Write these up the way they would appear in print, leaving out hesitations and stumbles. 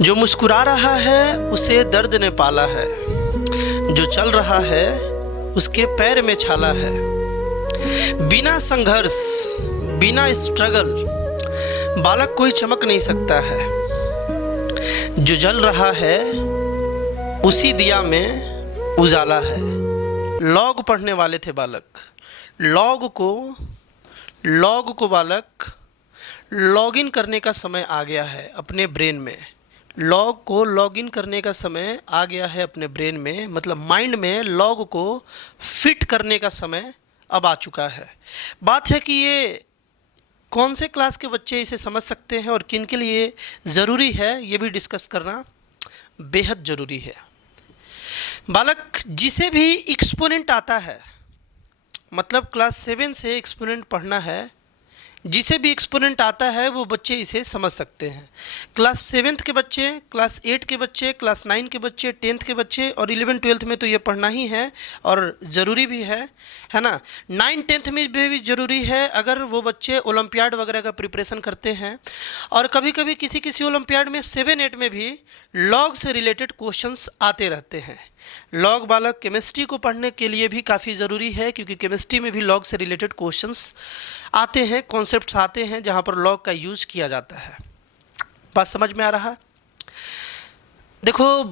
जो मुस्कुरा रहा है उसे दर्द ने पाला है, जो चल रहा है उसके पैर में छाला है। बिना संघर्ष बिना स्ट्रगल बालक कोई चमक नहीं सकता है। जो जल रहा है उसी दिया में उजाला है। लॉग पढ़ने वाले थे बालक। लॉग को बालक लॉगिन करने का समय आ गया है अपने ब्रेन में। लॉग को लॉगिन करने का समय आ गया है अपने ब्रेन में, मतलब माइंड में लॉग को फिट करने का समय अब आ चुका है। बात है कि ये कौन से क्लास के बच्चे इसे समझ सकते हैं और किन के लिए ज़रूरी है, ये भी डिस्कस करना बेहद ज़रूरी है। बालक जिसे भी एक्सपोनेंट आता है, मतलब क्लास 7 से एक्सपोनेंट पढ़ना है, जिसे भी एक्सपोनेंट आता है वो बच्चे इसे समझ सकते हैं। क्लास 7th के बच्चे, क्लास 8 के बच्चे, क्लास 9 के बच्चे, 10th के बच्चे और 11 12th में तो ये पढ़ना ही है और ज़रूरी भी है ना। 9 10th में भी ज़रूरी है अगर वो बच्चे ओलंपियाड वगैरह का प्रिपरेशन करते हैं। और कभी कभी किसी ओलंपियाड में 7 8 में भी लॉग से रिलेटेड क्वेश्चंस आते रहते हैं। लॉग बालक केमिस्ट्री को पढ़ने के लिए भी काफ़ी ज़रूरी है, क्योंकि केमिस्ट्री में भी लॉग से रिलेटेड क्वेश्चंस आते हैं, कॉन्सेप्ट्स आते हैं जहाँ पर लॉग का यूज़ किया जाता है। बात समझ में आ रहा है? देखो,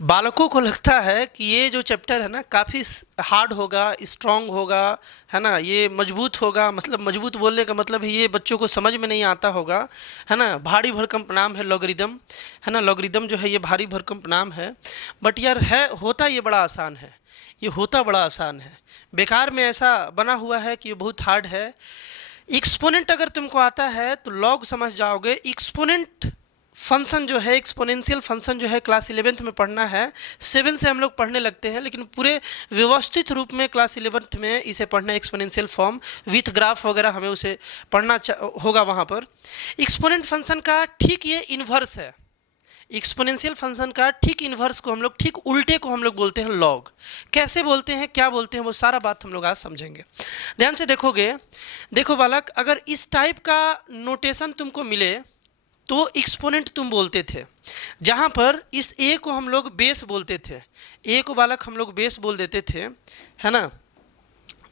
बालकों को लगता है कि ये जो चैप्टर है ना काफ़ी हार्ड होगा, स्ट्रॉन्ग होगा, है ना, ये मजबूत होगा। मतलब मजबूत बोलने का मतलब है ये बच्चों को समझ में नहीं आता होगा, है ना। भारी भरकम नाम है लॉगरिदम, है ना। लॉगरिदम जो है ये भारी भरकम नाम है, बट यार है, होता ये बड़ा आसान है। ये होता बड़ा आसान है, बेकार में ऐसा बना हुआ है कि ये बहुत हार्ड है। एक्सपोनेंट अगर तुमको आता है तो लॉग समझ जाओगे। एक्सपोनेंट फंक्शन जो है, एक्सपोनेंशियल फंक्शन जो है क्लास 11th में पढ़ना है। 7 से हम लोग पढ़ने लगते हैं, लेकिन पूरे व्यवस्थित रूप में क्लास 11th में इसे पढ़ना है। एक्सपोनेंशियल फॉर्म विथ ग्राफ वगैरह हमें उसे पढ़ना होगा वहाँ पर। एक्सपोनेंट फंक्शन का ठीक ये इन्वर्स है। एक्सपोनेंशियल फंक्शन का ठीक इन्वर्स को हम लोग, ठीक उल्टे को हम लोग बोलते हैं लॉग। कैसे बोलते हैं, क्या बोलते हैं, वो सारा बात हम लोग आज समझेंगे। ध्यान से देखोगे। देखो बालक, अगर इस टाइप का नोटेशन तुमको मिले तो एक्सपोनेंट तुम बोलते थे। जहाँ पर इस ए को हम लोग बेस बोलते थे, ए को बालक हम लोग बेस बोल देते थे, है ना।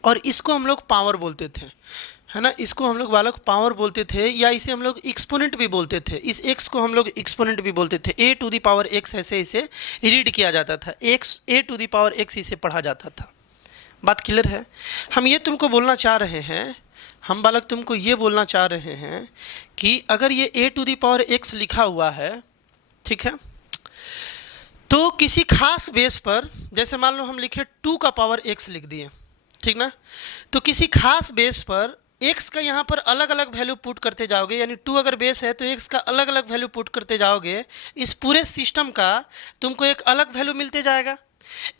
और इसको हम लोग पावर बोलते थे, है ना। इसको हम लोग बालक पावर बोलते थे, या इसे हम लोग एक्सपोनेंट भी बोलते थे। इस एक्स को हम लोग एक्सपोनेंट भी बोलते थे। A to the power X ऐसे इसे रीड किया जाता था। X A to the power X इसे पढ़ा जाता था। बात क्लियर है? हम ये तुमको बोलना चाह रहे हैं, हम बालक तुमको ये बोलना चाह रहे हैं कि अगर ये ए टू द पावर एक्स लिखा हुआ है, ठीक है, तो किसी खास बेस पर, जैसे मान लो हम लिखे 2 का पावर एक्स लिख दिए, ठीक ना, तो किसी खास बेस पर एक्स का यहाँ पर अलग अलग वैल्यू पुट करते जाओगे, यानी 2 अगर बेस है तो एक्स का अलग अलग वैल्यू पुट करते जाओगे, इस पूरे सिस्टम का तुमको एक अलग वैल्यू मिलते जाएगा।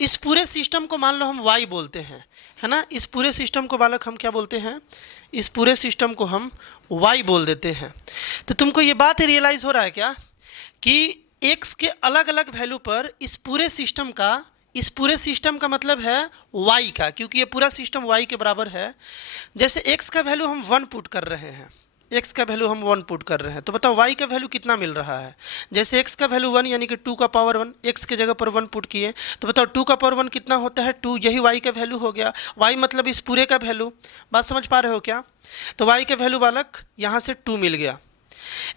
इस पूरे सिस्टम को मान लो हम y बोलते हैं, है ना। इस पूरे सिस्टम को बालक हम क्या बोलते हैं? इस पूरे सिस्टम को हम y बोल देते हैं। तो तुमको ये बात रियलाइज़ हो रहा है क्या कि x के अलग अलग वैल्यू पर इस पूरे सिस्टम का मतलब है y का, क्योंकि ये पूरा सिस्टम y के बराबर है। जैसे x का वैल्यू हम 1 पुट कर रहे हैं, x का वैल्यू हम 1 पुट कर रहे हैं, तो बताओ y का वैल्यू कितना मिल रहा है। जैसे x का वैल्यू 1 यानी कि 2 का पावर 1, x के जगह पर 1 पुट किए, तो बताओ 2 का पावर 1 कितना होता है? 2। यही y का वैल्यू हो गया। y मतलब इस पूरे का वैल्यू। बात समझ पा रहे हो क्या? तो y का वैल्यू बालक यहाँ से 2 मिल गया।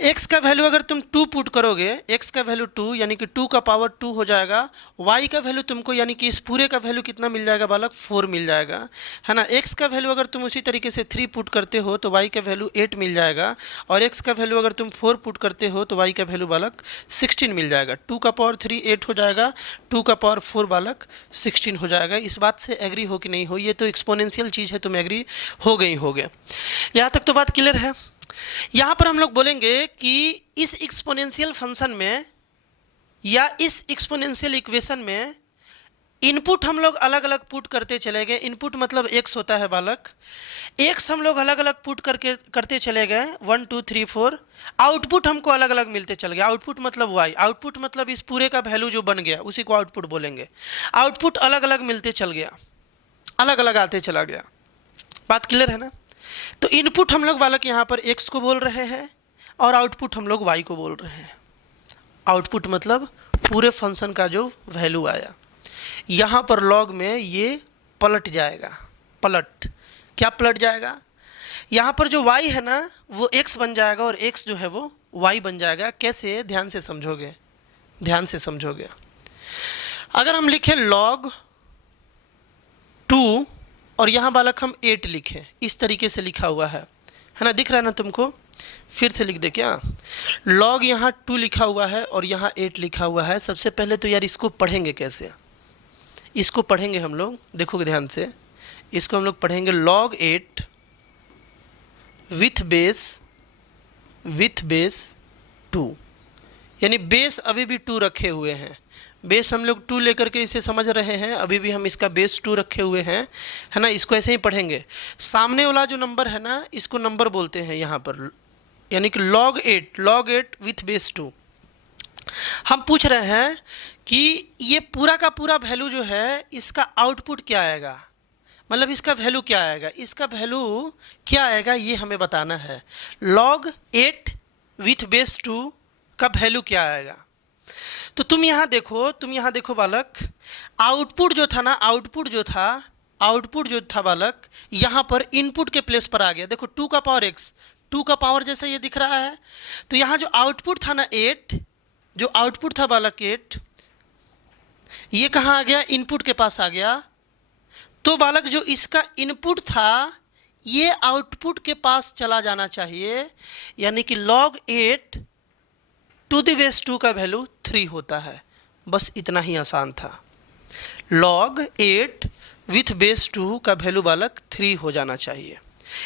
x का वैल्यू अगर तुम 2 पुट करोगे, x का वैल्यू 2 यानी कि 2 का पावर 2 हो जाएगा। y का वैल्यू तुमको यानी कि इस पूरे का वैल्यू कितना मिल जाएगा बालक? 4 मिल जाएगा, है ना। x का वैल्यू अगर तुम उसी तरीके से 3 पुट करते हो तो y का वैल्यू 8 मिल जाएगा, और x का वैल्यू अगर तुम 4 पुट करते हो तो y का वैल्यू बालक 16 मिल जाएगा। 2 का पावर 3 8 हो जाएगा, 2 का पावर 4 बालक 16 हो जाएगा। इस बात से एग्री हो कि नहीं हो? ये तो एक्सपोनेंशियल चीज़ है, तुम एग्री हो गई होगे। यहाँ तक तो बात क्लियर है। यहाँ पर हम लोग बोलेंगे कि इस एक्सपोनेंशियल फंक्शन में या इस एक्सपोनेंशियल इक्वेशन में इनपुट हम लोग अलग अलग पुट करते चले गए। इनपुट मतलब x होता है बालक, x हम लोग अलग अलग पुट करते चले गए, 1 2 3 4। आउटपुट हमको अलग अलग मिलते चल गया। आउटपुट मतलब y, आउटपुट मतलब इस पूरे का वैल्यू जो बन गया उसी को आउटपुट बोलेंगे। आउटपुट अलग अलग मिलते चल गया, अलग अलग आते चला गया। बात क्लियर है ना? तो इनपुट हम लोग बालक यहाँ पर x को बोल रहे हैं और आउटपुट हम लोग y को बोल रहे हैं। आउटपुट मतलब पूरे फंक्शन का जो वैल्यू आया, यहाँ पर लॉग में ये पलट जाएगा। पलट क्या पलट जाएगा? यहाँ पर जो y है ना वो x बन जाएगा और x जो है वो y बन जाएगा। कैसे? ध्यान से समझोगे, ध्यान से समझोगे। अगर हम लिखें log 2 और यहाँ बालक हम 8 लिखें, इस तरीके से लिखा हुआ है ना, दिख रहा है ना तुमको? फिर से लिख दे क्या? log यहाँ 2 लिखा हुआ है और यहाँ 8 लिखा हुआ है। सबसे पहले तो यार इसको पढ़ेंगे कैसे? इसको पढ़ेंगे हम लोग, देखोगे ध्यान से, इसको हम लोग पढ़ेंगे log 8 विथ बेस 2, यानी बेस अभी भी 2 रखे हुए हैं। बेस हम लोग 2 लेकर के इसे समझ रहे हैं, अभी भी हम इसका बेस 2 रखे हुए हैं, है ना। इसको ऐसे ही पढ़ेंगे। सामने वाला जो नंबर है ना, इसको नंबर बोलते हैं यहाँ पर, यानी कि log 8 विथ बेस 2। हम पूछ रहे हैं कि ये पूरा का पूरा वैल्यू जो है इसका आउटपुट क्या आएगा, मतलब इसका वैल्यू क्या आएगा, इसका वैल्यू क्या आएगा ये हमें बताना है। log 8 विथ बेस 2 का वैल्यू क्या आएगा? तो तुम यहाँ देखो बालक, आउटपुट जो था ना, आउटपुट जो था बालक, यहाँ पर इनपुट के प्लेस पर आ गया। देखो 2 का पावर x, 2 का पावर जैसे ये दिख रहा है, तो यहाँ जो आउटपुट था ना 8, जो आउटपुट था बालक 8, ये कहाँ आ गया? इनपुट के पास आ गया। तो बालक जो इसका इनपुट था ये आउटपुट के पास चला जाना चाहिए, यानी कि log 8 टू द बेस 2 का वैल्यू 3 होता है। बस इतना ही आसान था। log 8 विथ बेस 2 का वैल्यू बालक 3 हो जाना चाहिए।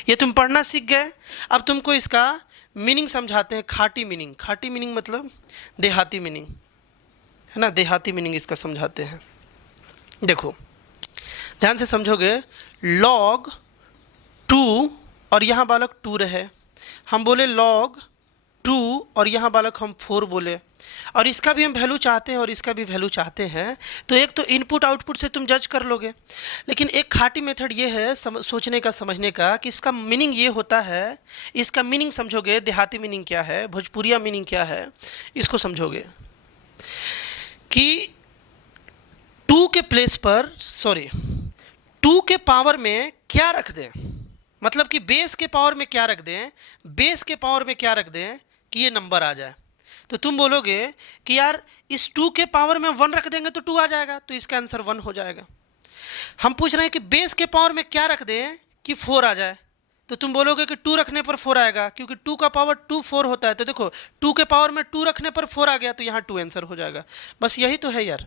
ये तुम पढ़ना सीख गए। अब तुमको इसका मीनिंग समझाते हैं। खाटी मीनिंग मतलब देहाती मीनिंग, है ना, देहाती मीनिंग इसका समझाते हैं। देखो ध्यान से समझोगे। log 2 और यहाँ बालक 2 रहे, हम बोले log 2 और यहाँ बालक हम 4 बोले, और इसका भी हम वैल्यू चाहते हैं और इसका भी वैल्यू चाहते हैं। तो एक तो इनपुट आउटपुट से तुम जज कर लोगे, लेकिन एक खाटी मेथड ये है सोचने का, समझने का, कि इसका मीनिंग ये होता है। इसका मीनिंग समझोगे, देहाती मीनिंग क्या है, भोजपुरिया मीनिंग क्या है, इसको समझोगे कि 2 के प्लेस पर 2 के पावर में क्या रख दें, मतलब कि बेस के पावर में क्या रख दें, बेस के पावर में क्या रख दें कि ये नंबर आ जाए। तो तुम बोलोगे कि यार इस 2 के पावर में 1 रख देंगे तो 2 आ जाएगा, तो इसका आंसर 1 हो जाएगा। हम पूछ रहे हैं कि बेस के पावर में क्या रख दें कि 4 आ जाए, तो तुम बोलोगे कि 2 रखने पर 4 आएगा, क्योंकि 2 का पावर 2 4 होता है। तो देखो 2 के पावर में 2 रखने पर 4 आ गया, तो यहाँ 2 आंसर हो जाएगा। बस यही तो है यार,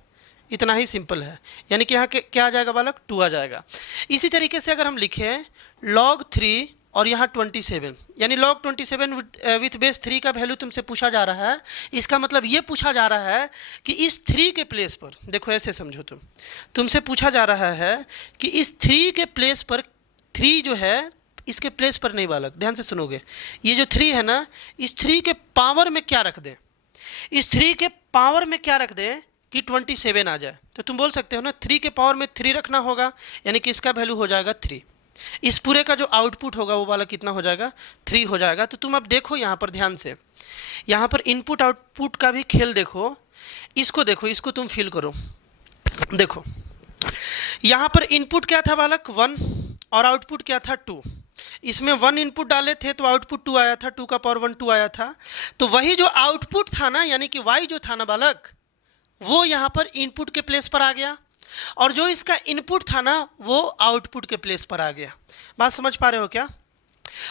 इतना ही सिंपल है। यानी कि यहाँ क्या आ जाएगा बालक? 2 आ जाएगा। इसी तरीके से अगर हम लिखें log 3 और यहाँ 27, यानी log 27 विथ बेस 3 का वैल्यू तुमसे पूछा जा रहा है। इसका मतलब ये पूछा जा रहा है कि इस 3 के प्लेस पर, देखो ऐसे समझो, तुमसे पूछा जा रहा है कि इस 3 के प्लेस पर, 3 जो है इसके प्लेस पर नहीं बालक, ध्यान से सुनोगे, ये जो 3 है ना, इस 3 के पावर में क्या रख दें, इस 3 के पावर में क्या रख दें कि 27 आ जाए। तो तुम बोल सकते हो ना 3 के पावर में 3 रखना होगा, यानी कि इसका वैल्यू हो जाएगा 3। इस पूरे का जो आउटपुट होगा वो वाला कितना हो जाएगा? 3 हो जाएगा। तो तुम अब देखो यहाँ पर ध्यान से, यहाँ पर इनपुट आउटपुट का भी खेल देखो, इसको तुम फील करो। देखो यहाँ पर इनपुट क्या था बालक? 1, और आउटपुट क्या था? 2। इसमें 1 इनपुट डाले थे तो आउटपुट 2 आया था, 2 का पावर 1 2 आया था। तो वही जो आउटपुट था ना, यानी कि y जो था ना बालक, वो यहाँ पर इनपुट के प्लेस पर आ गया, और जो इसका इनपुट था ना वो आउटपुट के प्लेस पर आ गया। बात समझ पा रहे हो क्या?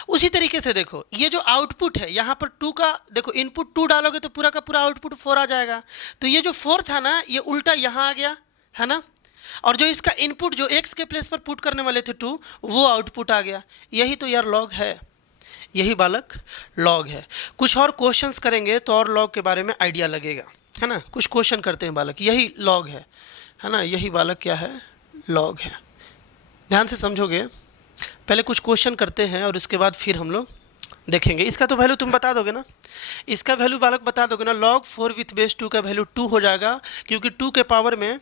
उसी तरीके से देखो, ये जो आउटपुट है यहाँ पर 2 का, देखो इनपुट 2 डालोगे तो पूरा का पूरा आउटपुट 4 आ जाएगा। तो ये जो 4 था ना, ये उल्टा यहाँ आ गया, है ना, और जो इसका इनपुट जो x के प्लेस पर पुट करने वाले थे 2, वो आउटपुट आ गया। यही तो यार लॉग है, यही बालक लॉग है। कुछ और क्वेश्चंस करेंगे तो और लॉग के बारे में आइडिया लगेगा, है ना। कुछ क्वेश्चन करते हैं बालक, यही लॉग है ना, यही बालक क्या है? लॉग है। ध्यान से समझोगे। पहले कुछ क्वेश्चन करते हैं और इसके बाद फिर हम लोग देखेंगे। इसका तो वैल्यू तुम बता दोगे ना, इसका वैल्यू बालक बता दोगे ना। log 4 विथ बेस 2 का वैल्यू 2 हो जाएगा, क्योंकि 2 के पावर में,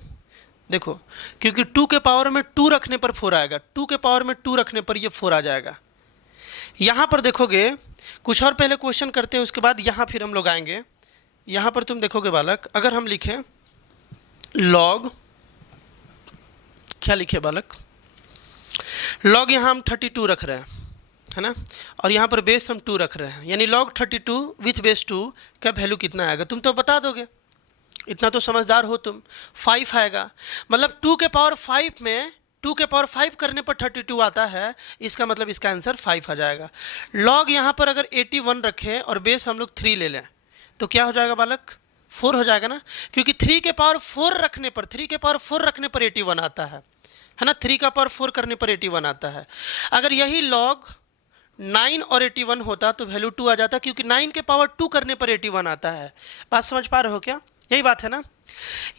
देखो क्योंकि 2 के पावर में 2 रखने पर 4 आएगा, 2 के पावर में 2 रखने पर ये 4 आ जाएगा। यहाँ पर देखोगे, कुछ और पहले क्वेश्चन करते हैं, उसके बाद यहाँ फिर हम लोग आएंगे। यहाँ पर तुम देखोगे बालक, अगर हम लिखें लॉग, क्या लिखे बालक, लॉग यहाँ हम 32 रख रहे हैं, है ना, और यहाँ पर बेस हम 2 रख रहे हैं, यानी लॉग 32 विथ बेस 2 का वैल्यू कितना आएगा, तुम तो बता दोगे, इतना तो समझदार हो तुम। 5 आएगा, मतलब 2 के पावर 5 में 2 के पावर 5 करने पर 32 आता है, इसका मतलब इसका आंसर 5 आ जाएगा। लॉग यहाँ पर अगर 81 रखें और बेस हम लोग 3 ले लें तो क्या हो जाएगा बालक, 4 हो जाएगा ना, क्योंकि 3 के पावर 4 रखने पर 81 आता है ना, 3 का पावर 4 करने पर 81 आता है। अगर यही लॉग 9 और 81 होता तो वैल्यू 2 आ जाता, क्योंकि 9 के पावर 2 करने पर 81 आता है। बात समझ पा रहे हो क्या, यही बात है ना।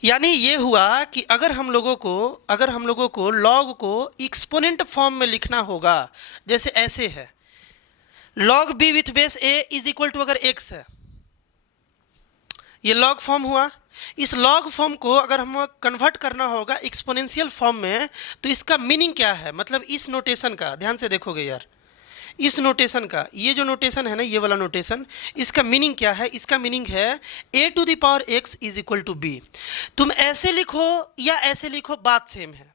यानी ये हुआ कि अगर हम लोगों को लॉग को एक्सपोनेंट फॉर्म में लिखना होगा, जैसे ऐसे है, log B with base A is equal to, अगर एक्स है, ये लॉग फॉर्म हुआ, इस लॉग फॉर्म को अगर हम कन्वर्ट करना होगा एक्सपोनेंशियल फॉर्म में, तो इसका मीनिंग क्या है, मतलब इस नोटेशन का ध्यान से देखोगे यार, इस नोटेशन का, ये जो नोटेशन है ना, ये वाला नोटेशन, इसका मीनिंग क्या है, इसका मीनिंग है a to the power x is equal to b। तुम ऐसे लिखो या ऐसे लिखो, बात सेम है।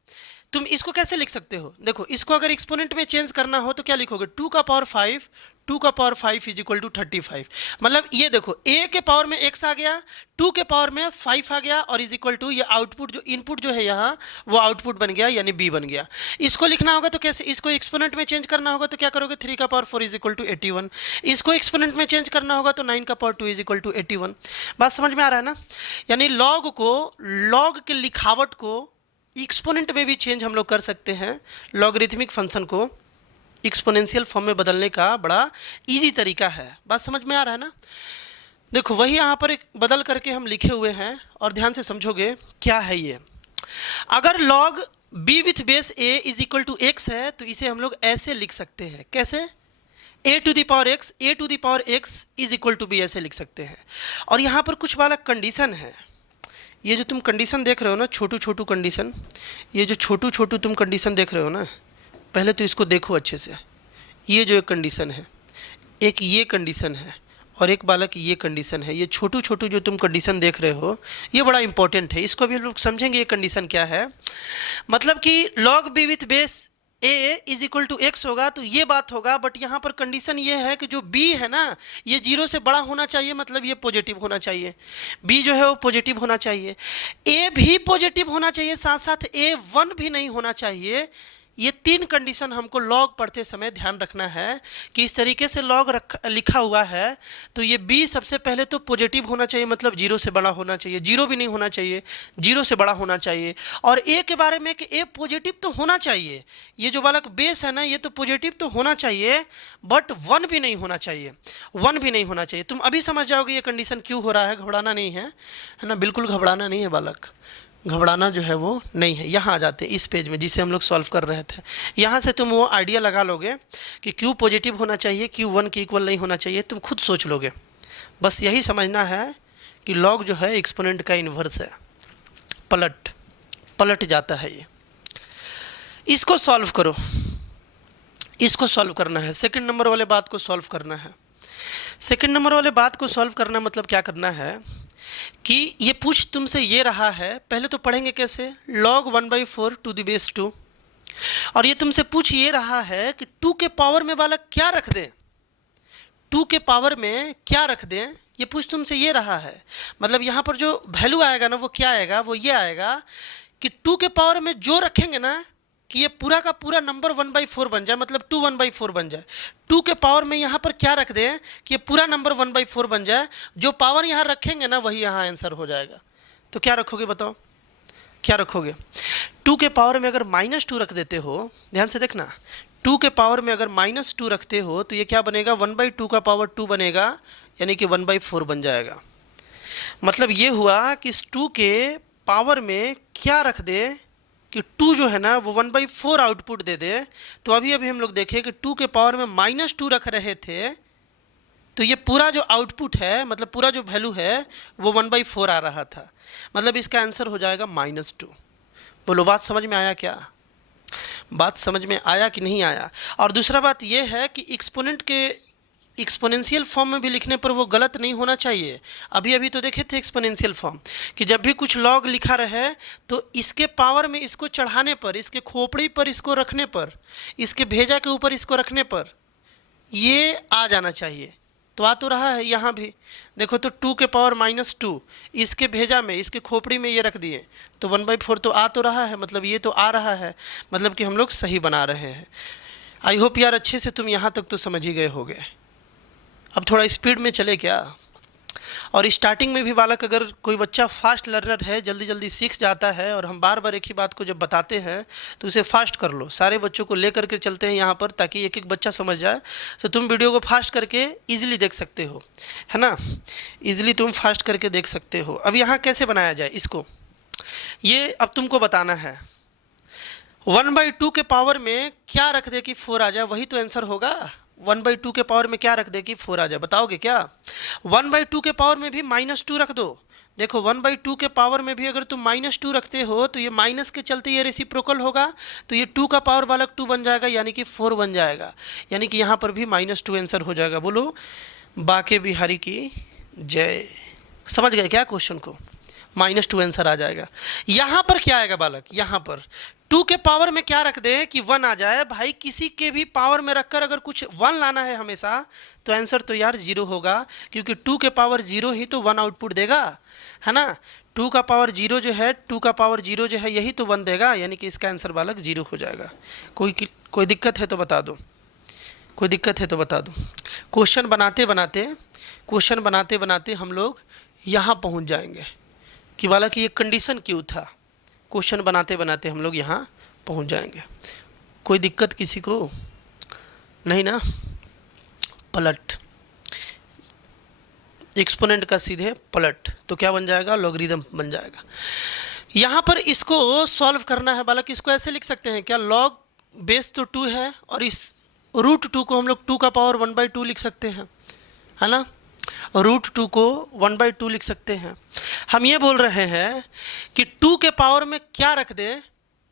तुम इसको कैसे लिख सकते हो, देखो इसको अगर एक्सपोनेंट में चेंज करना हो तो क्या लिखोगे, 2 का पावर 5 इज इक्वल टू 35, मतलब ये देखो a के पावर में x आ गया, 2 के पावर में 5 आ गया, और इज इक्वल टू ये आउटपुट, जो इनपुट जो है यहाँ, वो आउटपुट बन गया, यानी b बन गया। इसको लिखना होगा तो कैसे, इसको एक्सपोनेंट में चेंज करना होगा तो क्या करोगे, 3 का पावर 4 इज इक्वल टू 81, इसको एक्सपोनेंट में चेंज करना होगा तो 9 का पावर 2 इज इक्वल टू 81। बात समझ में आ रहा है ना। यानी लॉग के लिखावट को एक्सपोनेंट में भी चेंज हम लोग कर सकते हैं, लॉगरिथमिक फंक्शन को एक्सपोनेंशियल फॉर्म में बदलने का बड़ा इजी तरीका है। बात समझ में आ रहा है ना। देखो वही यहाँ पर एक बदल करके हम लिखे हुए हैं, और ध्यान से समझोगे क्या है ये। अगर log b with base a is equal to X है तो इसे हम लोग ऐसे लिख सकते हैं, कैसे, a to the power x is equal to b, ऐसे लिख सकते हैं। और यहाँ पर कुछ वाला कंडीशन है, ये जो तुम कंडीशन देख रहे हो ना, छोटू कंडीशन, ये जो छोटू तुम कंडीशन देख रहे हो ना, पहले तो इसको देखो अच्छे से। ये जो एक कंडीशन है, एक ये कंडीशन है, और एक बालक ये कंडीशन है। ये छोटू जो तुम कंडीशन देख रहे हो, ये बड़ा इंपॉर्टेंट है, इसको भी हम लोग समझेंगे ये कंडीशन क्या है। मतलब कि log B with base a is equal to X होगा तो ये बात होगा, बट यहाँ पर कंडीशन ये है कि जो b है ना, ये 0 से बड़ा होना चाहिए, मतलब ये पॉजिटिव होना चाहिए, b जो है वो पॉजिटिव होना चाहिए, a भी पॉजिटिव होना चाहिए, साथ साथ a 1 भी नहीं होना चाहिए। ये 3 कंडीशन हमको लॉग पढ़ते समय ध्यान रखना है कि इस तरीके से लॉग लिखा हुआ है तो ये b सबसे पहले तो पॉजिटिव होना चाहिए, मतलब 0 से बड़ा होना चाहिए, 0 भी नहीं होना चाहिए, 0 से बड़ा होना चाहिए। और a के बारे में कि a पॉजिटिव तो होना चाहिए, ये जो बालक बेस है ना, ये तो पॉजिटिव तो होना चाहिए, बट 1 भी नहीं होना चाहिए, 1 भी नहीं होना चाहिए। तुम अभी समझ जाओगे ये कंडीशन क्यों हो रहा है, घबराना नहीं है ना, बिल्कुल घबराना नहीं है बालक, घबराना जो है वो नहीं है। यहाँ आ जाते हैं इस पेज में जिसे हम लोग सॉल्व कर रहे थे, यहाँ से तुम वो आइडिया लगा लोगे कि क्यों पॉजिटिव होना चाहिए, क्यों 1 के इक्वल नहीं होना चाहिए, तुम खुद सोच लोगे। बस यही समझना है कि लॉग जो है एक्सपोनेंट का इन्वर्स है, पलट जाता है ये। इसको सॉल्व करो, इसको सॉल्व करना है, सेकंड नंबर वाले बात को सॉल्व करना है। सेकंड नंबर वाले बात को सॉल्व करना मतलब क्या करना है कि ये पूछ तुमसे ये रहा है, पहले तो पढ़ेंगे कैसे, log 1/4 टू द बेस 2, और ये तुमसे पूछ ये रहा है कि 2 के पावर में बालक क्या रख दें, 2 के पावर में क्या रख दें, ये पूछ तुमसे ये रहा है। मतलब यहाँ पर जो वैल्यू आएगा ना, वो क्या आएगा, वो ये आएगा कि 2 के पावर में जो रखेंगे ना, कि ये पूरा का पूरा नंबर 1/4 बन जाए, मतलब 2 1/4 बन जाए। 2 के पावर में यहाँ पर क्या रख दें कि ये पूरा नंबर 1/4 बन जाए, जो पावर यहाँ रखेंगे ना वही यहाँ आंसर हो जाएगा। तो क्या रखोगे बताओ, क्या रखोगे। 2 के पावर में अगर -2 रख देते हो, ध्यान से देखना, 2 के पावर में अगर -2 रखते हो तो ये क्या बनेगा, 1/2 का पावर 2 बनेगा, यानी कि 1/4 बन जाएगा। मतलब ये हुआ कि इस 2 के पावर में क्या रख दे कि 2 जो है ना वो 1/4 आउटपुट दे दे। तो अभी हम लोग देखें कि 2 के पावर में -2 रख रहे थे, तो ये पूरा जो आउटपुट है, मतलब पूरा जो वैल्यू है वो 1/4 आ रहा था, मतलब इसका आंसर हो जाएगा -2। बोलो बात समझ में आया क्या, बात समझ में आया कि नहीं आया? और दूसरा बात यह है कि एक्सपोनेंट के एक्सपोनेंशियल फॉर्म में भी लिखने पर वो गलत नहीं होना चाहिए। अभी अभी तो देखे थे एक्सपोनेंशियल फॉर्म कि जब भी कुछ लॉग लिखा रहे तो इसके पावर में इसको चढ़ाने पर, इसके खोपड़ी पर इसको रखने पर, इसके भेजा के ऊपर इसको रखने पर ये आ जाना चाहिए। तो आ तो रहा है यहाँ भी, देखो तो 2 के पावर -2 इसके भेजा में, इसके खोपड़ी में ये रख दिए तो 1/4 तो आ तो रहा है, मतलब ये तो आ रहा है, मतलब कि हम लोग सही बना रहे हैं। आई होप यार अच्छे से तुम यहाँ तक तो समझ ही गए होगे। अब थोड़ा स्पीड में चले क्या? और स्टार्टिंग में भी बालक, अगर कोई बच्चा फास्ट लर्नर है, जल्दी जल्दी सीख जाता है, और हम बार बार एक ही बात को जब बताते हैं तो उसे फास्ट कर लो। सारे बच्चों को ले करके चलते हैं यहाँ पर ताकि एक एक बच्चा समझ जाए। तो तुम वीडियो को फास्ट करके ईजिली देख सकते हो, है ना, ईजिली तुम फास्ट करके देख सकते हो। अब यहाँ कैसे बनाया जाए इसको, ये अब तुमको बताना है। 1/2 के पावर में क्या रख दे कि 4 आ जाए, वही तो आंसर होगा। 1/2 के पावर में क्या रख दे कि 4 आ जाए, बताओगे क्या? 1/2 के पावर में भी -2 रख दो। देखो 1/2 के पावर में भी अगर तुम -2 रखते हो तो ये माइनस के चलते ये रेसिप्रोकल होगा, तो ये 2 का पावर बालक 2 बन जाएगा, यानी कि 4 बन जाएगा, यानी कि यहाँ पर भी -2 आंसर हो जाएगा। बोलो बाके बिहारी की जय। समझ गए क्या क्वेश्चन को? -2 आंसर आ जाएगा। यहाँ पर क्या आएगा बालक, यहाँ पर 2 के पावर में क्या रख दे कि 1 आ जाए। भाई किसी के भी पावर में रखकर अगर कुछ 1 लाना है हमेशा, तो आंसर तो यार 0 होगा, क्योंकि 2 के पावर 0 ही तो 1 आउटपुट देगा, है ना। 2 का पावर 0 जो है, 2 का पावर 0 जो है यही तो 1 देगा, यानी कि इसका आंसर बालक 0 हो जाएगा। कोई दिक्कत है तो बता दो, कोई दिक्कत है तो बता दो। क्वेश्चन बनाते बनाते हम लोग यहाँ पहुँच जाएंगे कि बालक ये कंडीशन क्यों था। क्वेश्चन बनाते बनाते हम लोग यहाँ पहुँच जाएंगे। कोई दिक्कत किसी को नहीं ना? पलट, एक्सपोनेंट का सीधे पलट, तो क्या बन जाएगा? लॉगरिदम बन जाएगा। यहाँ पर इसको सॉल्व करना है बालक, इसको ऐसे लिख सकते हैं क्या, लॉग बेस तो 2 है और इस √2 को हम लोग 2 का पावर 1/2 लिख सकते हैं, है ना। √2 को 1/2 लिख सकते हैं। हम ये बोल रहे हैं कि 2 के पावर में क्या रख दे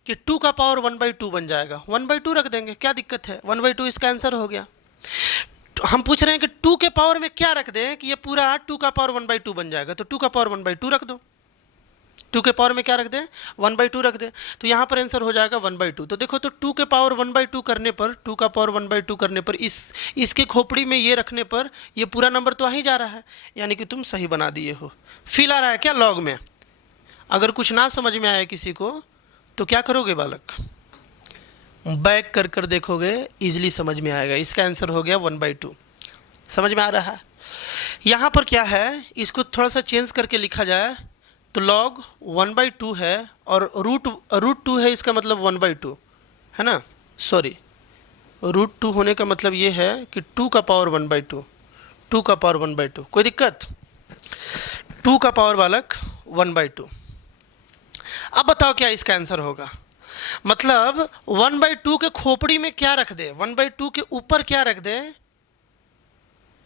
कि 2 का पावर 1/2 बन जाएगा, 1/2 रख देंगे, क्या दिक्कत है? 1/2 इसका आंसर हो गया। हम पूछ रहे हैं कि 2 के पावर में क्या रख दें कि ये पूरा 2 का पावर 1/2 बन जाएगा, तो 2 का पावर 1/2 रख दो। 2 के पावर में क्या रख दें? 1/2 रख दें, तो यहाँ पर आंसर हो जाएगा 1/2। तो देखो, तो 2 के पावर 1/2 करने पर, 2 का पावर 1/2 करने पर इसके खोपड़ी में ये रखने पर ये पूरा नंबर तो आ ही जा रहा है, यानी कि तुम सही बना दिए हो। फील आ रहा है क्या लॉग में? अगर कुछ ना समझ में आए किसी को तो क्या करोगे बालक, बैक कर कर देखोगे, इजीली समझ में आएगा। इसका आंसर हो गया 1/2। समझ में आ रहा है? यहाँ पर क्या है, इसको थोड़ा सा चेंज करके लिखा जाए तो लॉग 1/2 है और रूट 2 है, इसका मतलब 1/2 है ना। सॉरी, √2 होने का मतलब ये है कि 2 का पावर 1/2, 2 का पावर 1/2। कोई दिक्कत? 2 का पावर बालक 1/2। अब बताओ क्या इसका आंसर होगा, मतलब 1/2 के खोपड़ी में क्या रख दे, 1/2 के ऊपर क्या रख दे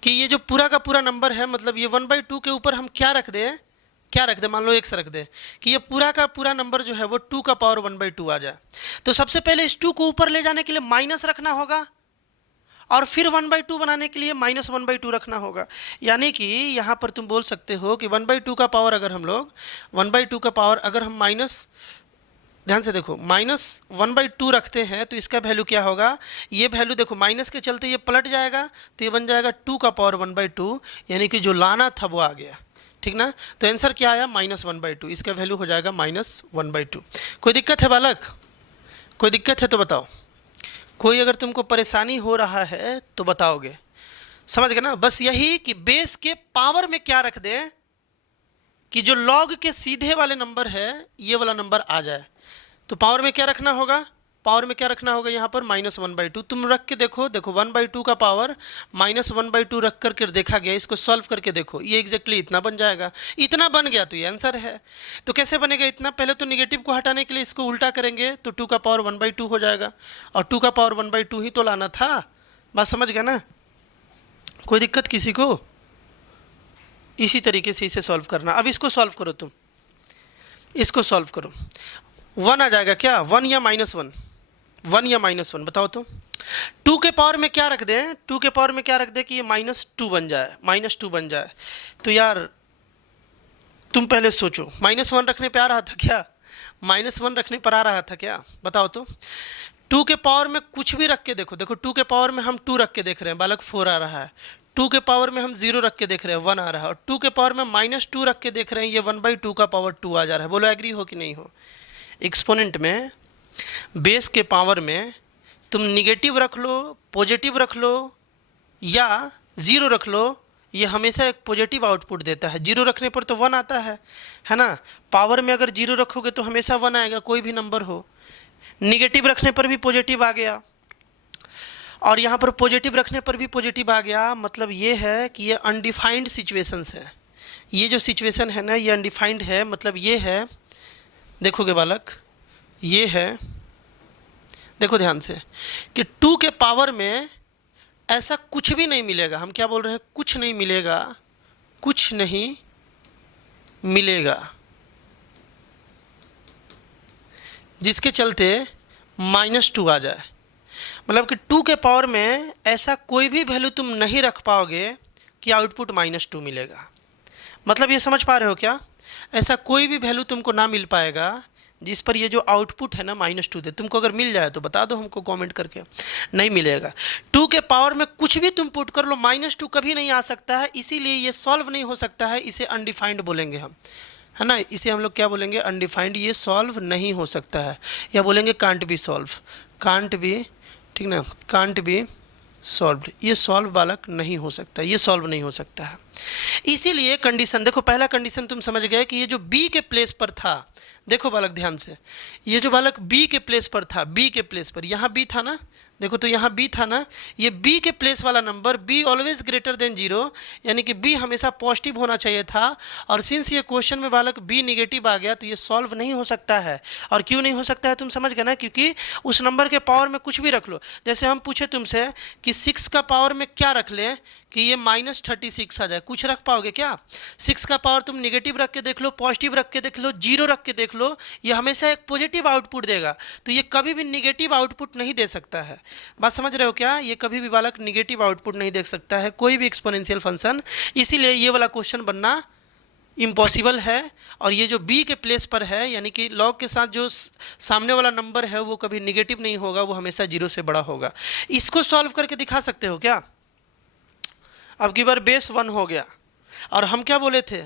कि ये जो पूरा का पूरा नंबर है, मतलब ये 1/2 के ऊपर हम क्या रख दे, मान लो x रख दे कि ये पूरा का पूरा नंबर जो है वो 2 का पावर 1/2 आ जाए। तो सबसे पहले इस 2 को ऊपर ले जाने के लिए माइनस रखना होगा और फिर 1/2 बनाने के लिए -1/2 रखना होगा। यानी कि यहाँ पर तुम बोल सकते हो कि 1/2 का पावर अगर हम लोग 1/2 का पावर अगर हम माइनस, ध्यान से देखो, -1/2 रखते हैं तो इसका वैल्यू क्या होगा, ये वैल्यू देखो माइनस के चलते ये पलट जाएगा, तो ये बन जाएगा 2 का पावर 1/2, यानी कि जो लाना था वो आ गया, ठीक ना। तो आंसर क्या आया, -1/2, इसका वैल्यू हो जाएगा -1/2। कोई दिक्कत है बालक? कोई दिक्कत है तो बताओ। कोई अगर तुमको परेशानी हो रहा है तो बताओगे, समझ गए ना। बस यही कि बेस के पावर में क्या रख दे कि जो लॉग के सीधे वाले नंबर है ये वाला नंबर आ जाए। तो पावर में क्या रखना होगा, पावर में क्या रखना होगा, यहाँ पर -1/2 तुम रख के देखो। 1/2 का पावर -1/2 रख करके देखा गया, इसको सॉल्व करके देखो, ये एग्जैक्टली इतना बन जाएगा। इतना बन गया तो ये आंसर है। तो कैसे बनेगा इतना, पहले तो निगेटिव को हटाने के लिए इसको उल्टा करेंगे तो 2 का पावर 1/2 हो जाएगा, और 2 का पावर 1/2 ही तो लाना था। बात समझ गया ना? कोई दिक्कत किसी को? इसी तरीके से इसे सॉल्व करना। अब इसको सॉल्व करो, तुम इसको सॉल्व करो, 1 आ जाएगा क्या, 1 या -1, 1 या -1 बताओ तो। 2 के पावर में क्या रख दें, 2 के पावर में क्या रख दें कि ये -2 बन जाए, -2 बन जाए। तो यार तुम पहले सोचो, -1 रखने पे आ रहा था क्या, -1 रखने पर आ रहा था क्या, बताओ तो। 2 के पावर में कुछ भी रख के देखो, देखो 2 के पावर में हम 2 रख के देख रहे हैं, बालक 4 आ रहा है। 2 के पावर में हम 0 रख के देख रहे हैं, 1 आ रहा है। और 2 के पावर में -2 रख के देख रहे हैं, ये 1/2 का पावर 2 आ जा रहा है। बोलो एग्री हो कि नहीं हो। एक्सपोनेंट में बेस के पावर में तुम निगेटिव रख लो, पॉजिटिव रख लो या 0 रख लो, ये हमेशा एक पॉजिटिव आउटपुट देता है। 0 रखने पर तो 1 आता है ना। पावर में अगर 0 रखोगे तो हमेशा 1 आएगा, कोई भी नंबर हो। निगेटिव रखने पर भी पॉजिटिव आ गया और यहाँ पर पॉजिटिव रखने पर भी पॉजिटिव आ गया। मतलब ये है कि ये अनडिफाइंड सिचुएशंस है। ये जो सिचुएशन है ना, ये अनडिफाइंड है। मतलब ये है, देखोगे बालक, ये है, देखो ध्यान से, कि 2 के पावर में ऐसा कुछ भी नहीं मिलेगा। हम क्या बोल रहे हैं, कुछ नहीं मिलेगा, कुछ नहीं मिलेगा, जिसके चलते -2 आ जाए। मतलब कि 2 के पावर में ऐसा कोई भी वैल्यू तुम नहीं रख पाओगे कि आउटपुट -2 मिलेगा। मतलब ये समझ पा रहे हो क्या, ऐसा कोई भी वैल्यू तुमको ना मिल पाएगा जिस पर ये जो आउटपुट है ना -2 दे। तुमको अगर मिल जाए तो बता दो हमको कमेंट करके, नहीं मिलेगा। 2 के पावर में कुछ भी तुम पुट कर लो, -2 कभी नहीं आ सकता है। इसीलिए ये सॉल्व नहीं हो सकता है, इसे अनडिफाइंड बोलेंगे हम, है ना। इसे हम लोग क्या बोलेंगे, अनडिफाइंड। ये सॉल्व नहीं हो सकता है, या बोलेंगे can't be solve, can't be, ठीक ना, कांट बी सॉल्व्ड। ये सॉल्व बालक नहीं हो सकता, ये सॉल्व नहीं हो सकता है। इसीलिए कंडीशन देखो, पहला कंडीशन तुम समझ गए कि ये जो बी के प्लेस पर था, देखो बालक ध्यान से, ये जो बालक बी के प्लेस पर था, बी के प्लेस पर, यहाँ बी था ना, देखो तो यहाँ बी था ना, ये बी के प्लेस वाला number, be always greater than 0, यानी कि बी हमेशा पॉजिटिव होना चाहिए था। और सिंस ये क्वेश्चन में बालक बी निगेटिव आ गया तो ये सॉल्व नहीं हो सकता है। और क्यों नहीं हो सकता है तुम समझ गए ना, क्योंकि उस नंबर के पावर में कुछ भी रख लो। जैसे हम पूछे तुमसे कि 6 का पावर में क्या रख लें कि ये -36 आ जाए, कुछ रख पाओगे क्या। 6 का पावर तुम निगेटिव रख के देख लो, पॉजिटिव रख के देख लो, 0 रख के देख लो, ये हमेशा एक पॉजिटिव आउटपुट देगा। तो ये कभी भी निगेटिव आउटपुट नहीं दे सकता है। बात समझ रहे हो क्या, ये कभी भी बालक निगेटिव आउटपुट नहीं दे सकता है, कोई भी एक्सपोनेंशियल फंक्शन। इसीलिए ये वाला क्वेश्चन बनना इम्पॉसिबल है। और ये जो बी के प्लेस पर है, यानी कि लॉग के साथ जो सामने वाला नंबर है वो कभी निगेटिव नहीं होगा, वो हमेशा 0 से बड़ा होगा। इसको सॉल्व करके दिखा सकते हो क्या। अब की बार बेस 1 हो गया, और हम क्या बोले थे,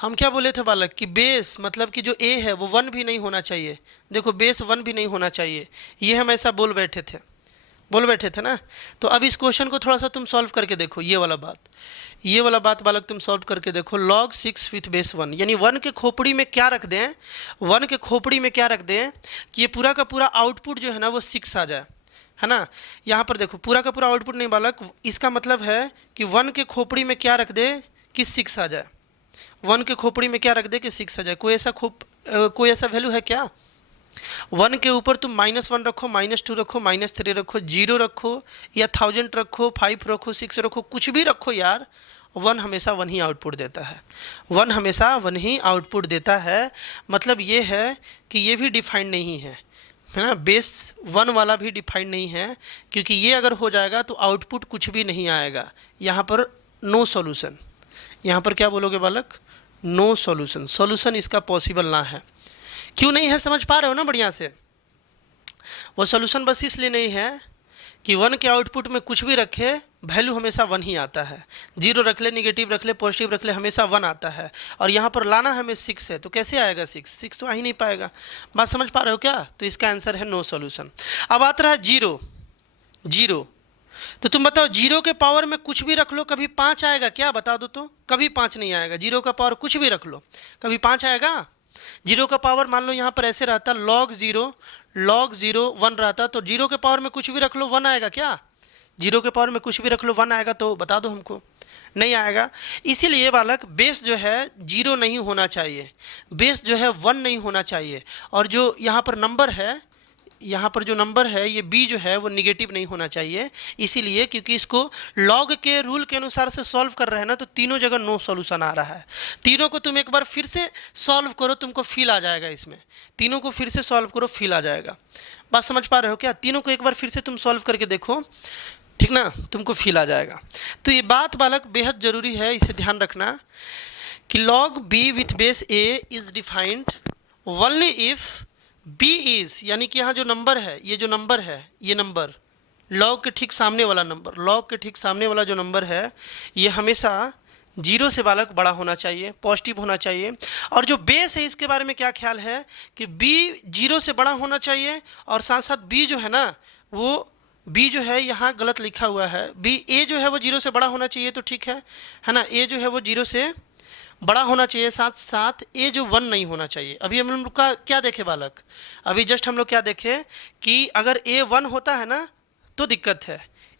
हम क्या बोले थे बालक कि बेस मतलब कि जो ए है वो 1 भी नहीं होना चाहिए। देखो बेस 1 भी नहीं होना चाहिए, ये हम ऐसा बोल बैठे थे ना। तो अब इस क्वेश्चन को थोड़ा सा तुम सॉल्व करके देखो, ये वाला बात बालक तुम सॉल्व करके देखो। log 6 विथ बेस 1, यानी 1 के खोपड़ी में क्या रख दें, 1 के खोपड़ी में क्या रख दें कि ये पूरा का पूरा आउटपुट जो है ना वो 6 आ जाए, है ना। यहाँ पर देखो पूरा का पूरा आउटपुट नहीं बालक, इसका मतलब है कि 1 के खोपड़ी में क्या रख दे कि 6 आ जाए। 1 के खोपड़ी में क्या रख दे कि 6 आ जाए। कोई ऐसा वैल्यू है क्या। 1 के ऊपर तुम -1 रखो, -2 रखो, -3 रखो, 0 रखो या 1000 रखो, 5 रखो, 6 रखो, कुछ भी रखो यार, 1 हमेशा 1 ही आउटपुट देता है। 1 हमेशा 1 ही आउटपुट देता है। मतलब ये है कि ये भी डिफाइंड नहीं है ना, बेस 1 वाला भी डिफाइंड नहीं है, क्योंकि ये अगर हो जाएगा तो आउटपुट कुछ भी नहीं आएगा। यहाँ पर नो सॉल्यूशन, यहाँ पर क्या बोलोगे बालक, नो सॉल्यूशन, सॉल्यूशन इसका पॉसिबल ना है। क्यों नहीं है समझ पा रहे हो ना बढ़िया से। वो सॉल्यूशन बस इसलिए नहीं है कि 1 के आउटपुट में कुछ भी रखे वैल्यू हमेशा 1 ही आता है। 0 रख ले, निगेटिव रख ले, पॉजिटिव रख ले, हमेशा 1 आता है। और यहाँ पर लाना हमें 6 है, तो कैसे आएगा 6 तो आ ही नहीं पाएगा। बात समझ पा रहे हो क्या। तो इसका आंसर है नो सॉल्यूशन। अब आता रहा 0, तो तुम बताओ 0 के पावर में कुछ भी रख लो, कभी 5 आएगा क्या, बता दो तो। कभी 5 नहीं आएगा। 0 का पावर कुछ भी रख लो, कभी 5 आएगा। 0 का पावर मान लो यहाँ पर ऐसे रहता, log 0 1 रहता, तो 0 के पावर में कुछ भी रख लो 1 आएगा क्या। 0 के पावर में कुछ भी रख लो 1 आएगा, तो बता दो हमको, नहीं आएगा। इसीलिए बालक बेस जो है 0 नहीं होना चाहिए, बेस जो है 1 नहीं होना चाहिए। और जो यहाँ पर नंबर है यहाँ पर जो नंबर है ये b जो है वो निगेटिव नहीं होना चाहिए, इसीलिए क्योंकि इसको लॉग के रूल के अनुसार से सॉल्व कर रहे हैं ना, तो तीनों जगह नो सॉल्यूशन आ रहा है। तीनों को तुम एक बार फिर से सॉल्व करो, तुमको फील आ जाएगा इसमें। तीनों को फिर से सॉल्व करो, फील आ जाएगा। बात समझ पा रहे हो क्या? तीनों को एक बार फिर से तुम सॉल्व करके देखो, ठीक ना, तुमको फील आ जाएगा। तो ये बात बालक बेहद ज़रूरी है, इसे ध्यान रखना कि log b with base a is defined only if b is, यानी कि यहाँ जो नंबर है, ये जो नंबर है, ये नंबर log के ठीक सामने वाला नंबर, log के ठीक सामने वाला जो नंबर है ये हमेशा 0 से बालक बड़ा होना चाहिए, पॉजिटिव होना चाहिए। और जो बेस है इसके बारे में क्या ख्याल है कि b 0 से बड़ा होना चाहिए, और साथ साथ b जो है ना, वो b जो है यहाँ गलत लिखा हुआ है, b a जो है वो 0 से बड़ा होना चाहिए, तो ठीक है ना, a जो है वो 0 से बड़ा होना चाहिए, साथ साथ ए जो 1 नहीं होना चाहिए। अभी हम लोग का क्या देखे बालक, अभी जस्ट हम लोग क्या देखे कि अगर ए 1 होता है ना तो दिक्कत है,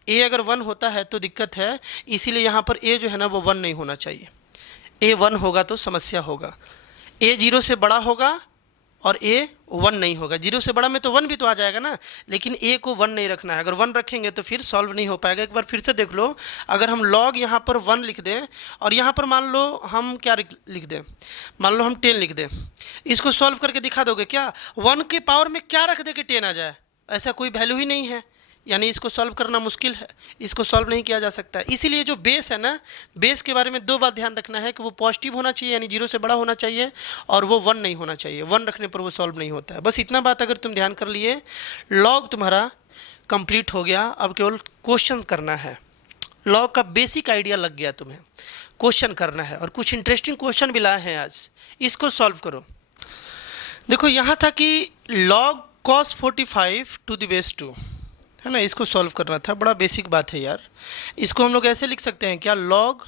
ए अगर 1 होता है तो दिक्कत है, इसीलिए यहाँ पर ए जो है ना वो 1 नहीं होना चाहिए। ए 1 होगा तो समस्या होगा, ए 0 से बड़ा होगा और ए 1 नहीं होगा। 0 से बड़ा में तो 1 भी तो आ जाएगा ना, लेकिन ए को 1 नहीं रखना है। अगर 1 रखेंगे तो फिर सॉल्व नहीं हो पाएगा। एक बार फिर से देख लो, अगर हम log यहाँ पर 1 लिख दें और यहाँ पर मान लो हम क्या लिख दें, मान लो हम 10 लिख दें, इसको सॉल्व करके दिखा दोगे क्या? 1 के पावर में क्या रख दे कि 10 आ जाए? ऐसा कोई वैल्यू ही नहीं है, यानी इसको सॉल्व करना मुश्किल है, इसको सॉल्व नहीं किया जा सकता है। इसीलिए जो बेस है ना, बेस के बारे में 2 बात ध्यान रखना है कि वो पॉजिटिव होना चाहिए, यानी 0 से बड़ा होना चाहिए, और वो 1 नहीं होना चाहिए। 1 रखने पर वो सॉल्व नहीं होता है। बस इतना बात अगर तुम ध्यान कर लिए, लॉग तुम्हारा कंप्लीट हो गया। अब केवल क्वेश्चन करना है, लॉग का बेसिक आइडिया लग गया तुम्हें, क्वेश्चन करना है। और कुछ इंटरेस्टिंग क्वेश्चन भी लाए हैं आज, इसको सॉल्व करो। देखो यहाँ था कि log cos 45 to the base 2, है ना, इसको सॉल्व करना था। बड़ा बेसिक बात है यार। इसको हम लोग ऐसे लिख सकते हैं क्या, log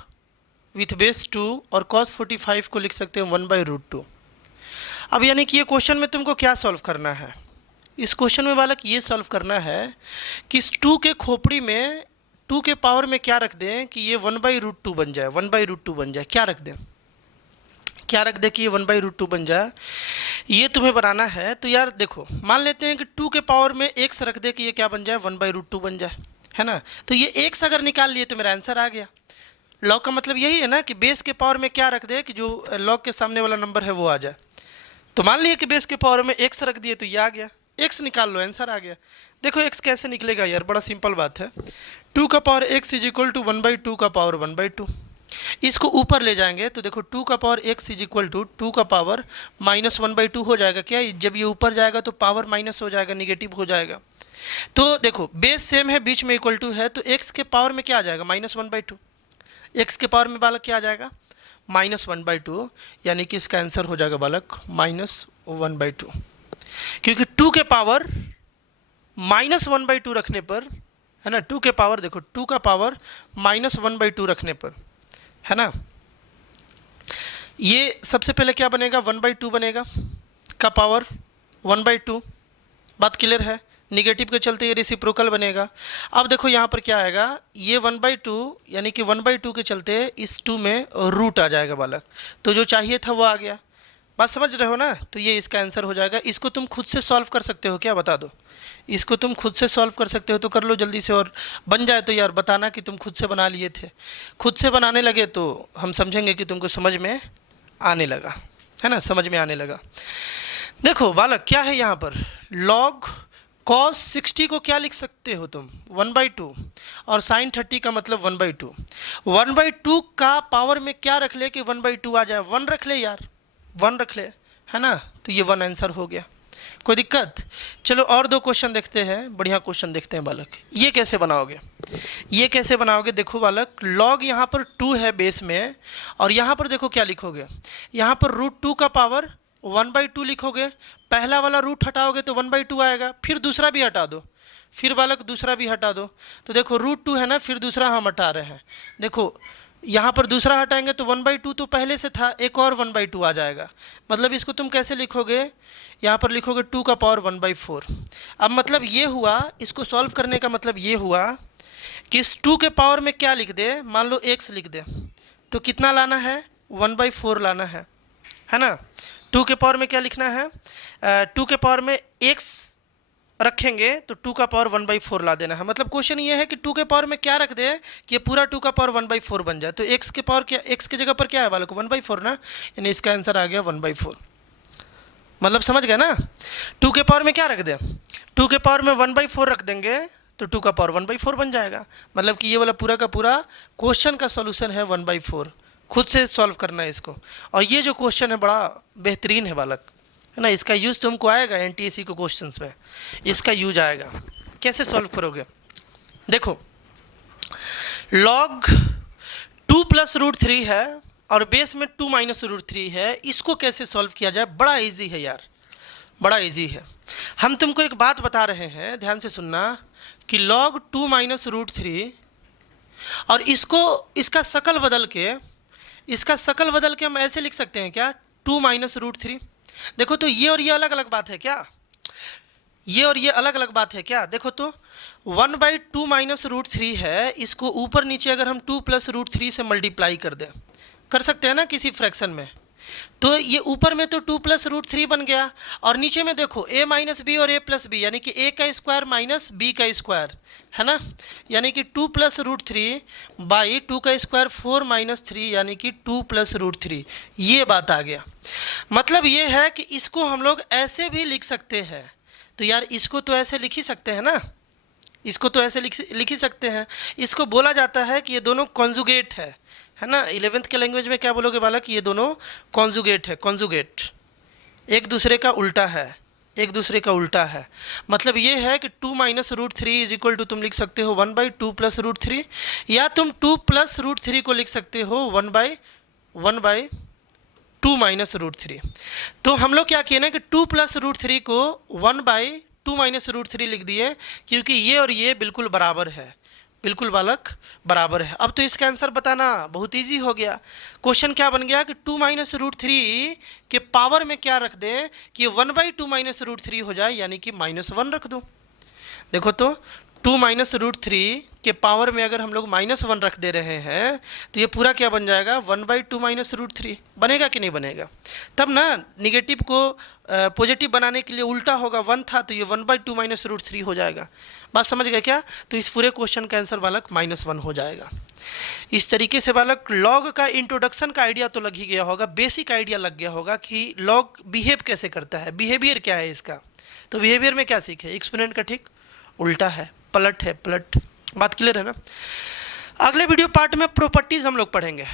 विथ बेस 2, और cos 45 को लिख सकते हैं 1/√2। अब यानी कि ये क्वेश्चन में तुमको क्या सॉल्व करना है? इस क्वेश्चन में बालक ये सॉल्व करना है कि इस 2 के खोपड़ी में 2 के पावर में क्या रख दें कि ये 1/√2 बन जाए, 1/√2 बन जाए। क्या रख दें, क्या रख दे कि ये 1/√2 बन जाए, ये तुम्हें बनाना है। तो यार देखो, मान लेते हैं कि 2 के पावर में x रख दे कि ये क्या बन जाए, 1/√2 बन जाए, है ना। तो ये x अगर निकाल लिए तो मेरा आंसर आ गया। लॉग का मतलब यही है ना कि बेस के पावर में क्या रख दे कि जो लॉग के सामने वाला नंबर है वो आ जाए। तो मान लिए कि बेस के पावर में x रख दिए तो ये आ गया, x निकाल लो, आंसर आ गया। देखो x कैसे निकलेगा यार, बड़ा सिंपल बात है। 2 का power x is equal to 1/2 का पावर 1/2। इसको ऊपर ले जाएंगे तो देखो 2 का power x is equal to 2 का पावर -1/2 हो जाएगा। क्या जब ये ऊपर जाएगा तो पावर माइनस हो जाएगा, निगेटिव हो जाएगा। तो देखो बेस सेम है, बीच में इक्वल टू है, तो x के पावर में क्या आ जाएगा, -1/2। x के पावर में बालक क्या आ जाएगा, -1/2, यानी कि इसका आंसर हो जाएगा बालक -1/2। क्योंकि 2 के पावर -1/2 रखने पर, है ना, 2 के पावर देखो 2 का पावर -1/2 रखने पर, है ना, ये सबसे पहले क्या बनेगा, 1/2 बनेगा, का पावर 1/2। बात क्लियर है, निगेटिव के चलते ये रेसिप्रोकल बनेगा। अब देखो यहाँ पर क्या आएगा, ये 1/2, यानी कि 1/2 के चलते इस 2 में रूट आ जाएगा बालक, तो जो चाहिए था वो आ गया। बात समझ रहे हो ना, तो ये इसका आंसर हो जाएगा। इसको तुम खुद से सॉल्व कर सकते हो क्या, बता दो। इसको तुम खुद से सॉल्व कर सकते हो तो कर लो जल्दी से, और बन जाए तो यार बताना कि तुम खुद से बना लिए थे। खुद से बनाने लगे तो हम समझेंगे कि तुमको समझ में आने लगा, है ना, समझ में आने लगा। देखो बालक क्या है यहाँ पर, log cos 60 को क्या लिख सकते हो तुम, 1/2, और sin 30 का मतलब 1/2। 1/2 का पावर में क्या रख ले कि 1/2 आ जाए, 1 रख ले यार, 1 रख ले, है ना, तो ये 1 आंसर हो गया। कोई दिक्कत? चलो और 2 क्वेश्चन देखते हैं, बढ़िया क्वेश्चन देखते हैं बालक। ये कैसे बनाओगे, ये कैसे बनाओगे, देखो बालक, log यहाँ पर 2 है बेस में, और यहाँ पर देखो क्या लिखोगे, यहाँ पर √2 का पावर 1/2 लिखोगे। पहला वाला रूट हटाओगे तो 1/2 आएगा, फिर दूसरा भी हटा दो, फिर बालक दूसरा भी हटा दो। तो देखो √2 है ना, फिर दूसरा हम हटा रहे हैं। देखो यहाँ पर दूसरा हटाएंगे तो 1/2 तो पहले से था, एक और 1/2 आ जाएगा। मतलब इसको तुम कैसे लिखोगे, यहाँ पर लिखोगे 2 का पावर 1/4। अब मतलब ये हुआ, इसको सॉल्व करने का मतलब ये हुआ कि इस 2 के पावर में क्या लिख दे, मान लो x लिख दे, तो कितना लाना है, 1/4 लाना है ना। 2 के पावर में क्या लिखना है, 2 के पावर में x रखेंगे तो 2 का पावर 1/4 ला देना है। मतलब क्वेश्चन ये है कि 2 के पावर में क्या रख दे कि ये पूरा 2 का पावर 1/4 बन जाए। तो x के पावर क्या, x की जगह पर क्या है बालक 1/4 ना, यानी इसका आंसर आ गया 1/4। मतलब समझ गए ना, 2 के पावर में क्या रख दे, 2 के पावर में 1/4 रख देंगे तो 2 का पावर 1/4 बन जाएगा। मतलब कि ये वाला पूरा का पूरा क्वेश्चन का सॉल्यूशन है 1/4। खुद से सॉल्व करना है इसको। और ये जो क्वेश्चन है बड़ा बेहतरीन है बालक, है ना, इसका यूज़ तुमको आएगा एनटीएससी के क्वेश्चंस में, इसका यूज आएगा। कैसे सॉल्व करोगे, देखो log 2 + √3 है और बेस में 2 - √3 है, इसको कैसे सॉल्व किया जाए, बड़ा इजी है यार, बड़ा इजी है। हम तुमको एक बात बता रहे हैं, ध्यान से सुनना, कि log 2 - √3 और इसको इसका शकल बदल के हम ऐसे लिख सकते हैं क्या, 2 - √3। देखो तो ये और ये अलग अलग बात है क्या, ये और ये अलग अलग बात है क्या, देखो तो 1/2 - √3 है, इसको ऊपर नीचे अगर हम 2 + √3 से मल्टीप्लाई कर दें, कर सकते हैं ना किसी फ्रैक्शन में, तो ये ऊपर में तो 2 + √3 बन गया और नीचे में देखो a - b और a + b, यानी कि a का स्क्वायर माइनस b का स्क्वायर, है ना, यानी कि 2 + √3 बाई 2 का स्क्वायर 4 - 3, यानी कि 2 + √3, ये बात आ गया। मतलब ये है कि इसको हम लोग ऐसे भी लिख सकते हैं, तो यार इसको तो ऐसे लिख ही सकते हैं ना, इसको तो ऐसे लिख ही सकते हैं। इसको बोला जाता है कि ये दोनों कॉन्जुगेट है ना, 11th के लैंग्वेज में क्या बोलोगे बालक, ये दोनों कॉन्जुगेट है, कॉन्जुगेट, एक दूसरे का उल्टा है, एक दूसरे का उल्टा है। मतलब ये है कि 2 - √3 इज इक्वल टू तुम लिख सकते हो 1/2 + √3, या तुम 2 + √3 को लिख सकते हो 1/2 - √3। तो हम लोग क्या किए ना कि 2 + √3 को 1/2 - √3 लिख दिए, क्योंकि ये और ये बिल्कुल बराबर है, बिल्कुल बालक बराबर है। अब तो इसका आंसर बताना बहुत इजी हो गया। क्वेश्चन क्या बन गया कि 2 - √3 के पावर में क्या रख दें कि 1/2 - √3 हो जाए, यानी कि -1 रख दो। देखो तो 2 - √3 के पावर में अगर हम लोग -1 रख दे रहे हैं तो ये पूरा क्या बन जाएगा 1/2 - √3 बनेगा कि नहीं बनेगा। तब ना निगेटिव को पॉजिटिव बनाने के लिए उल्टा होगा, 1 था तो ये 1/2 - √3 हो जाएगा। बात समझ गए क्या, तो इस पूरे क्वेश्चन का आंसर बालक -1 हो जाएगा। इस तरीके से बालक लॉग का इंट्रोडक्शन का आइडिया तो लग ही गया होगा, बेसिक आइडिया लग गया होगा कि लॉग बिहेव कैसे करता है, बिहेवियर क्या है इसका। तो बिहेवियर में क्या सीखे, एक्सपोनेंट का ठीक उल्टा है, पलट है, पलट। बात क्लियर है ना। अगले वीडियो पार्ट में प्रॉपर्टीज हम लोग पढ़ेंगे,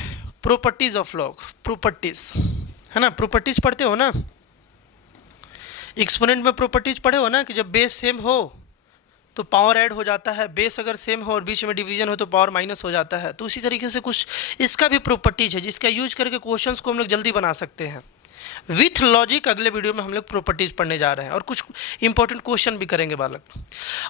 प्रॉपर्टीज ऑफ लॉग, प्रॉपर्टीज, है ना, प्रॉपर्टीज पढ़ते हो ना, एक्सपोनेंट में प्रॉपर्टीज पढ़े हो ना कि जब बेस सेम हो तो पावर ऐड हो जाता है, बेस अगर सेम हो और बीच में डिवीजन हो तो पावर माइनस हो जाता है। तो उसी तरीके से कुछ इसका भी प्रॉपर्टीज है जिसका यूज करके क्वेश्चंस को हम लोग जल्दी बना सकते हैं विथ लॉजिक। अगले वीडियो में हम लोग प्रॉपर्टीज पढ़ने जा रहे हैं और कुछ इंपॉर्टेंट क्वेश्चन भी करेंगे बालक।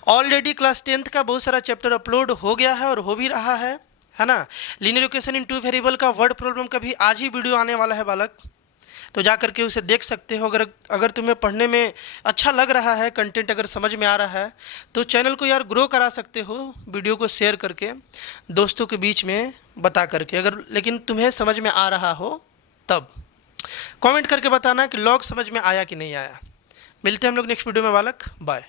ऑलरेडी क्लास 10th का बहुत सारा चैप्टर अपलोड हो गया है और हो भी रहा है ना। लीनियर इक्वेशन इन 2 वेरिएबल का वर्ड प्रॉब्लम का भी आज ही वीडियो आने वाला है बालक, तो जा करके उसे देख सकते हो। अगर तुम्हें पढ़ने में अच्छा लग रहा है, कंटेंट अगर समझ में आ रहा है तो चैनल को यार ग्रो करा सकते हो, वीडियो को शेयर करके दोस्तों के बीच में बता करके। अगर लेकिन तुम्हें समझ में आ रहा हो तब कमेंट करके बताना कि लॉग समझ में आया कि नहीं आया। मिलते हैं हम लोग नेक्स्ट वीडियो में बालक, बाय।